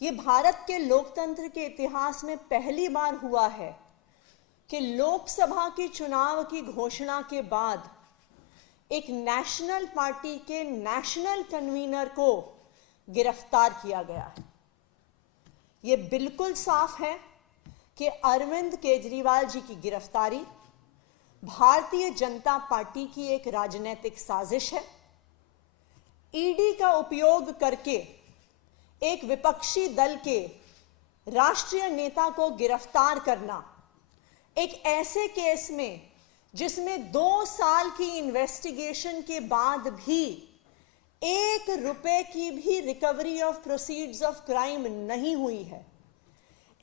ये भारत के लोकतंत्र के इतिहास में पहली बार हुआ है कि लोकसभा के चुनाव की घोषणा के बाद एक नेशनल पार्टी के नेशनल कन्वीनर को गिरफ्तार किया गया है। ये बिल्कुल साफ है कि अरविंद केजरीवाल जी की गिरफ्तारी भारतीय जनता पार्टी की एक राजनीतिक साजिश है। ईडी का उपयोग करके एक विपक्षी दल के राष्ट्रीय नेता को गिरफ्तार करना एक ऐसे केस में जिसमें 2 साल की इन्वेस्टिगेशन के बाद भी 1 रुपए की भी recovery of proceeds of crime नहीं हुई है,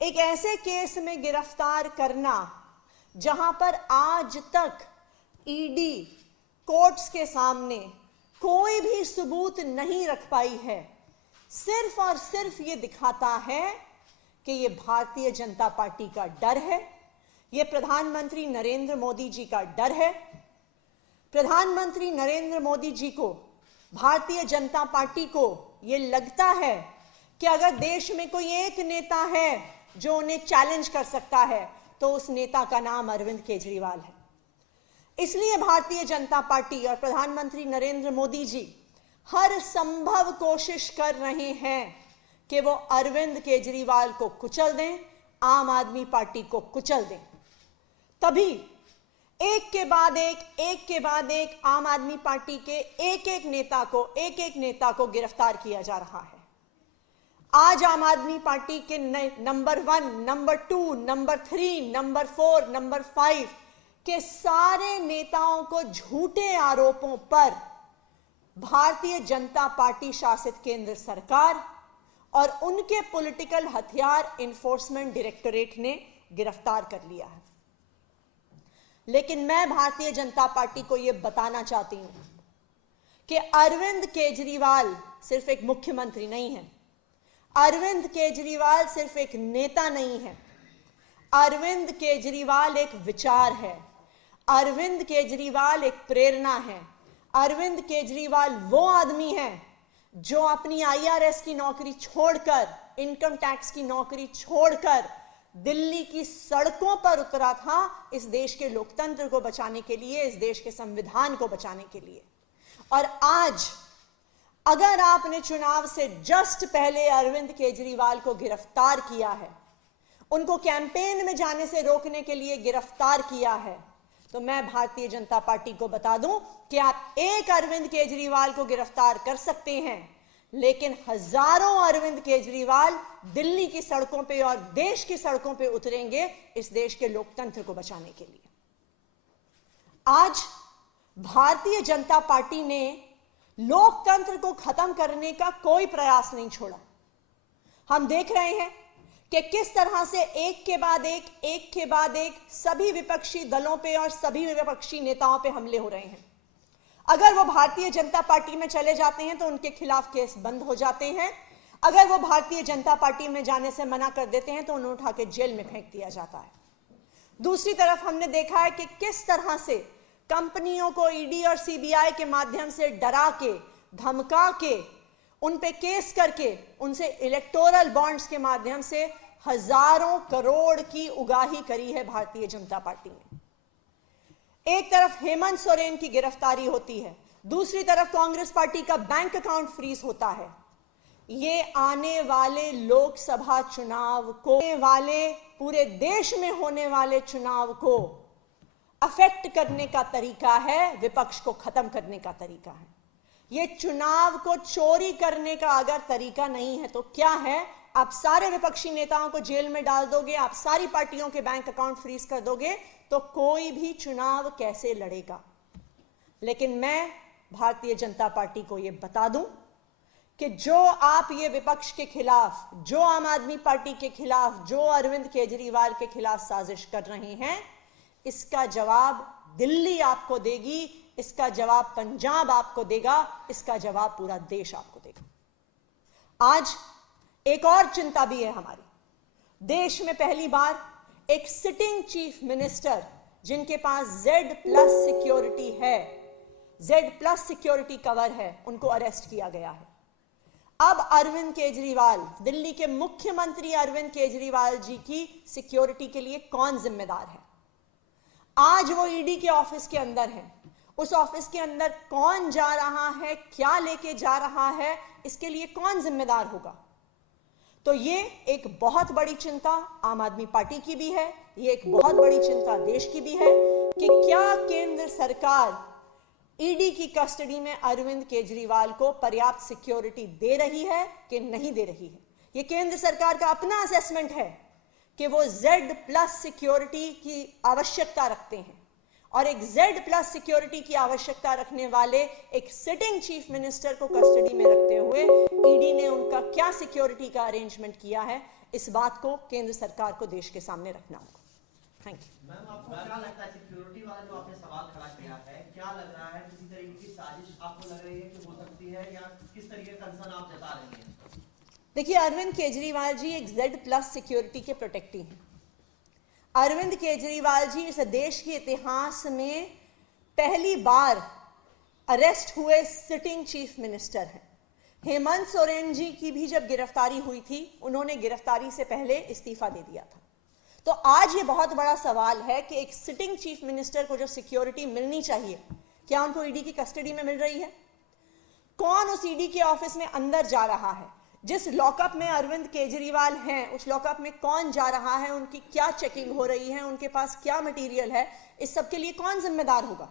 एक ऐसे केस में गिरफ्तार करना जहां पर आज तक ईडी कोर्ट्स के सामने कोई भी सबूत नहीं रख पाई है, सिर्फ और सिर्फ ये दिखाता है कि ये भारतीय जनता पार्टी का डर है, ये प्रधानमंत्री नरेंद्र मोदी जी का डर है। प्रधानमंत्री नरेंद्र मोदी जी को, भारतीय जनता पार्टी को ये लगता है कि अगर देश में कोई एक नेता है जो उन्हें चैलेंज कर सकता है तो उस नेता का नाम अरविंद केजरीवाल है। इसलिए भारतीय जनता पार्टी और प्रधानमंत्री नरेंद्र मोदी जी हर संभव कोशिश कर रहे हैं कि वो अरविंद केजरीवाल को कुचल दें, आम आदमी पार्टी को कुचल दें। तभी एक के बाद एक आम आदमी पार्टी के एक एक नेता को गिरफ्तार किया जा रहा है। आज आम आदमी पार्टी के number 1, number 2, number 3, number 4, number 5 के सारे नेताओं को झूठे आरोपों पर भारतीय जनता पार्टी शासित केंद्र सरकार और उनके पॉलिटिकल हथियार एनफोर्समेंट डायरेक्टोरेट ने गिरफ्तार कर लिया है। लेकिन मैं भारतीय जनता पार्टी को यह बताना चाहती हूं कि अरविंद केजरीवाल सिर्फ एक मुख्यमंत्री नहीं है, अरविंद केजरीवाल सिर्फ एक नेता नहीं है, अरविंद केजरीवाल एक विचार है, अरविंद केजरीवाल एक प्रेरणा है। अरविंद केजरीवाल वो आदमी है जो अपनी आईआरएस की नौकरी छोड़कर, इनकम टैक्स की नौकरी छोड़कर दिल्ली की सड़कों पर उतरा था इस देश के लोकतंत्र को बचाने के लिए, इस देश के संविधान को बचाने के लिए। और आज अगर आपने चुनाव से जस्ट पहले अरविंद केजरीवाल को गिरफ्तार किया है, उनको कैंपेन में जाने से रोकने के लिए गिरफ्तार किया है, तो मैं भारतीय जनता पार्टी को बता दूं कि आप एक अरविंद केजरीवाल को गिरफ्तार कर सकते हैं, लेकिन हजारों अरविंद केजरीवाल दिल्ली की सड़कों पे और देश की सड़कों पे उतरेंगे इस देश के लोकतंत्र को बचाने के लिए। आज भारतीय जनता पार्टी ने लोकतंत्र को खत्म करने का कोई प्रयास नहीं छोड़ा। हम देख रहे हैं कि किस तरह से एक के बाद एक सभी विपक्षी दलों पे और सभी विपक्षी नेताओं पे हमले हो रहे हैं। अगर वो भारतीय जनता पार्टी में चले जाते हैं तो उनके खिलाफ केस बंद हो जाते हैं, अगर वो भारतीय जनता पार्टी में जाने से मना कर देते हैं तो उन्हें उठा के जेल में फेंक दिया जाता है। दूसरी तरफ हमने देखा है कि किस तरह से कंपनियों को ईडी और सीबीआई के माध्यम से डरा के, धमका के, उन पे केस करके उनसे इलेक्टोरल बॉन्ड्स के माध्यम से हजारों करोड़ की उगाही करी है भारतीय जनता पार्टी ने। एक तरफ हेमंत सोरेन की गिरफ्तारी होती है, दूसरी तरफ कांग्रेस पार्टी का बैंक अकाउंट फ्रीज होता है। ये आने वाले लोकसभा चुनाव को, पूरे देश में होने वाले चुनाव को अफेक्ट करने का तरीका है, विपक्ष को खत्म करने का तरीका है। ये चुनाव को चोरी करने का अगर तरीका नहीं है तो क्या है? आप सारे विपक्षी नेताओं को जेल में डाल दोगे, आप सारी पार्टियों के बैंक अकाउंट फ्रीज कर दोगे, तो कोई भी चुनाव कैसे लड़ेगा? लेकिन मैं भारतीय जनता पार्टी को यह बता दूं कि जो आप ये विपक्ष के खिलाफ, जो आम आदमी पार्टी के खिलाफ, जो अरविंद केजरीवाल के खिलाफ साजिश कर रहे हैं, इसका जवाब दिल्ली आपको देगी, इसका जवाब पंजाब आपको देगा, इसका जवाब पूरा देश आपको देगा। आज एक और चिंता भी है हमारी। देश में पहली बार एक सिटिंग चीफ मिनिस्टर जिनके पास Z+ सिक्योरिटी है, Z+ सिक्योरिटी कवर है, उनको अरेस्ट किया गया है। अब अरविंद केजरीवाल, दिल्ली के मुख्यमंत्री अरविंद केजरीवाल जी की सिक्योरिटी के लिए कौन जिम्मेदार है? आज वो ईडी के ऑफिस के अंदर है, उस ऑफिस के अंदर कौन जा रहा है, क्या लेके जा रहा है, इसके लिए कौन जिम्मेदार होगा? तो ये एक बहुत बड़ी चिंता आम आदमी पार्टी की भी है, ये एक बहुत बड़ी चिंता देश की भी है कि क्या केंद्र सरकार ईडी की कस्टडी में अरविंद केजरीवाल को पर्याप्त सिक्योरिटी दे रही है कि नहीं दे रही है। ये केंद्र सरकार का अपना असेसमेंट है कि वो Z+ सिक्योरिटी की आवश्यकता रखते हैं, और एक Z+ सिक्योरिटी की आवश्यकता रखने वाले एक सिटिंग चीफ मिनिस्टर को कस्टडी में रखते हुए ईडी ने उनका क्या सिक्योरिटी का अरेंजमेंट किया है, इस बात को केंद्र सरकार को देश के सामने रखना होगा। Thank you. मैम, आपको क्या लगता है सिक्योरिटी वाला जो आपने सवाल खड़ा किया है, क्या लग रहा है किसी तरीके की साजिश आपको लग रही है कि हो सकती है, या किस तरीके का कंसर्न आप जता रही हैं? देखिए, अरविंद केजरीवाल जी एक Z+ सिक्योरिटी के प्रोटेक्टी हैं। अरविंद केजरीवाल जी इस देश के इतिहास में पहली बार अरेस्ट हुए सिटिंग चीफ मिनिस्टर हैं। हेमंत सोरेन जी की भी जब गिरफ्तारी हुई थी, उन्होंने गिरफ्तारी से पहले इस्तीफा दे दिया था। तो आज ये बहुत बड़ा सवाल है कि एक सिटिंग चीफ मिनिस्टर को जो सिक्योरिटी मिलनी चाहिए, क्या उनको ईडी की कस्टडी में मिल रही है? कौन उस ईडी के ऑफिस में अंदर जा रहा है? जिस लॉकअप में अरविंद केजरीवाल हैं, उस लॉकअप में कौन जा रहा है, उनकी क्या चेकिंग हो रही है, उनके पास क्या मटेरियल है, इस सब के लिए कौन जिम्मेदार होगा?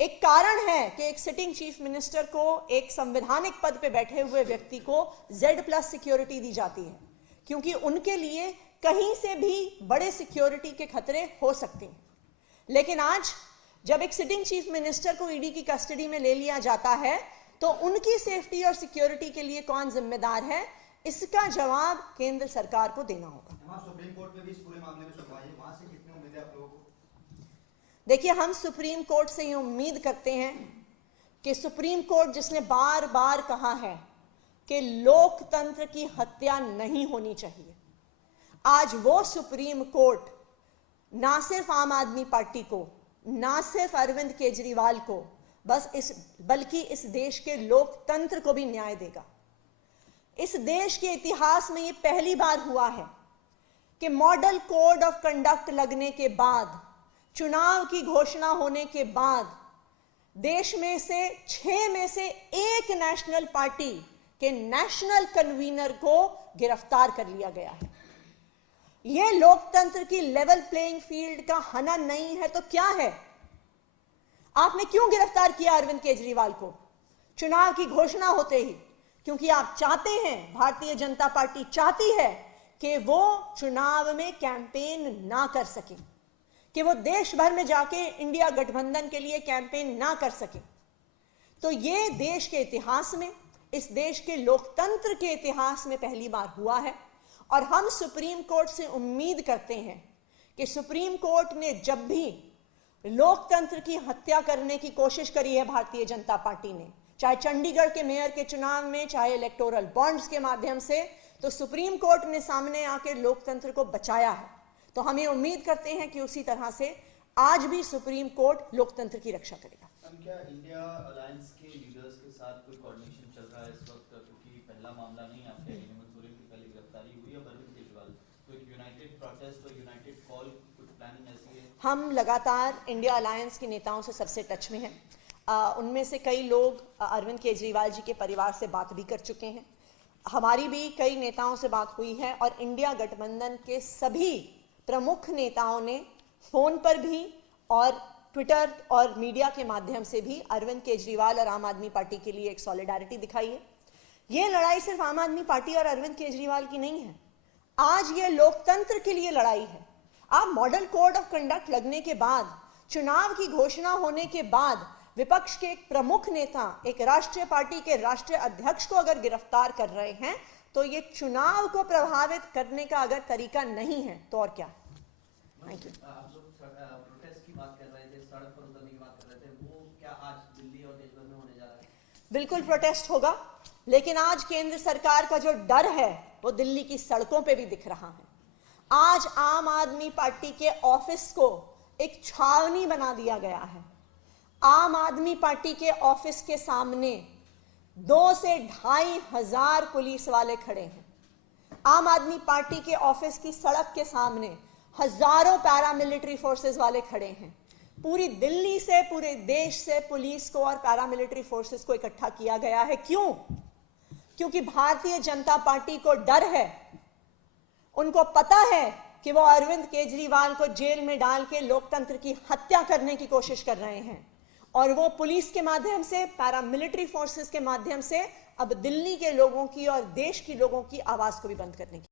एक कारण है कि एक सिटिंग चीफ मिनिस्टर को, एक संवैधानिक पद पे बैठे हुए व्यक्ति को Z+ सिक्योरिटी दी जाती है, क्योंकि उनके लिए कहीं से भी बड़े सिक्योरिटी के खतरे हो सकते हैं। लेकिन आज जब एक सिटिंग चीफ मिनिस्टर को ईडी की कस्टडी में ले लिया जाता है, तो उनकी सेफ्टी और सिक्योरिटी के लिए कौन जिम्मेदार है, इसका जवाब केंद्र सरकार को देना होगा। सुप्रीम कोर्ट में भी इस पूरे मामले में सुनवाई है, वहां से कितनी उम्मीद है आप लोगों को? देखिए, हम सुप्रीम कोर्ट से ये उम्मीद करते हैं कि सुप्रीम कोर्ट जिसने बार बार कहा है कि लोकतंत्र की हत्या नहीं होनी चाहिए, आज वो सुप्रीम कोर्ट ना सिर्फ आम आदमी पार्टी को, ना सिर्फ अरविंद केजरीवाल को, बल्कि इस देश के लोकतंत्र को भी न्याय देगा। इस देश के इतिहास में ये पहली बार हुआ है कि मॉडल कोड ऑफ कंडक्ट लगने के बाद, चुनाव की घोषणा होने के बाद, देश में से 6 में से 1 नेशनल पार्टी के नेशनल कन्वीनर को गिरफ्तार कर लिया गया है। यह लोकतंत्र की लेवल प्लेइंग फील्ड का हनन नहीं है तो क्या है? आपने क्यों गिरफ्तार किया अरविंद केजरीवाल को चुनाव की घोषणा होते ही? क्योंकि आप चाहते हैं, भारतीय जनता पार्टी चाहती है कि वो चुनाव में कैंपेन ना कर सके, कि वो देश भर में जाके इंडिया गठबंधन के लिए कैंपेन ना कर सके। तो ये देश के इतिहास में, इस देश के लोकतंत्र के इतिहास में पहली बार हुआ है, और हम सुप्रीम कोर्ट से उम्मीद करते हैं कि सुप्रीम कोर्ट ने जब भी लोकतंत्र की हत्या करने की कोशिश करी है भारतीय जनता पार्टी ने, चाहे चंडीगढ़ के मेयर के चुनाव में, चाहे इलेक्टोरल बॉन्ड्स के माध्यम से, तो सुप्रीम कोर्ट ने सामने आके लोकतंत्र को बचाया है। तो हम ये उम्मीद करते हैं कि उसी तरह से आज भी सुप्रीम कोर्ट लोकतंत्र की रक्षा करेगा। क्या इंडिया अलायंस के लीडर्स के साथ कोई कोऑर्डिनेशन चल रहा है इस वक्त? क्योंकि पहला मामला नहीं, आपके हेमंत सोरेन की पहली गिरफ्तारी हुई है, अरविंद केजरीवाल, तो एक यूनाइटेड प्रोटेस्ट और यूनाइटेड कॉल, कुछ प्लानिंग ऐसी है? हम लगातार इंडिया अलायंस के नेताओं से सबसे टच में हैं। उनमें से कई लोग अरविंद केजरीवाल जी के परिवार से बात भी कर चुके हैं। हमारी भी कई नेताओं से बात हुई है, और इंडिया गठबंधन के सभी प्रमुख नेताओं ने फोन पर भी और ट्विटर और मीडिया के माध्यम से भी अरविंद केजरीवाल और आम आदमी पार्टी के लिए एक सॉलिडारिटी दिखाई है। ये लड़ाई सिर्फ आम आदमी पार्टी और अरविंद केजरीवाल की नहीं है, आज ये लोकतंत्र के लिए लड़ाई है। आप मॉडल कोड ऑफ कंडक्ट लगने के बाद, चुनाव की घोषणा होने के बाद, विपक्ष के एक प्रमुख नेता, एक राष्ट्रीय पार्टी के राष्ट्रीय अध्यक्ष को अगर गिरफ्तार कर रहे हैं, तो ये चुनाव को प्रभावित करने का अगर तरीका नहीं है तो और क्या? Thank you. आप लोग प्रोटेस्ट की बात कर रहे थे, सड़क पर उतरने की बात कर रहे थे, वो क्या आज दिल्ली और देश भर में होने जा रहा है? बिल्कुल प्रोटेस्ट होगा, लेकिन आज केंद्र सरकार का जो डर है वो दिल्ली की सड़कों पे भी दिख रहा है। आज आम आदमी पार्टी के ऑफिस को एक छावनी बना दिया गया है। आम आदमी पार्टी के ऑफिस के सामने 2 से 2,500 पुलिस वाले खड़े हैं। आम आदमी पार्टी के ऑफिस की सड़क के सामने हजारों पैरामिलिट्री फोर्सेस वाले खड़े हैं। पूरी दिल्ली से, पूरे देश से पुलिस को और पैरामिलिट्री फोर्सेस को इकट्ठा किया गया है। क्यों? क्योंकि भारतीय जनता पार्टी को डर है। उनको पता है कि वो अरविंद केजरीवाल को जेल में डाल के लोकतंत्र की हत्या करने की कोशिश कर रहे हैं, और वो पुलिस के माध्यम से, पैरामिलिट्री फोर्सेस के माध्यम से अब दिल्ली के लोगों की और देश की लोगों की आवाज को भी बंद करने की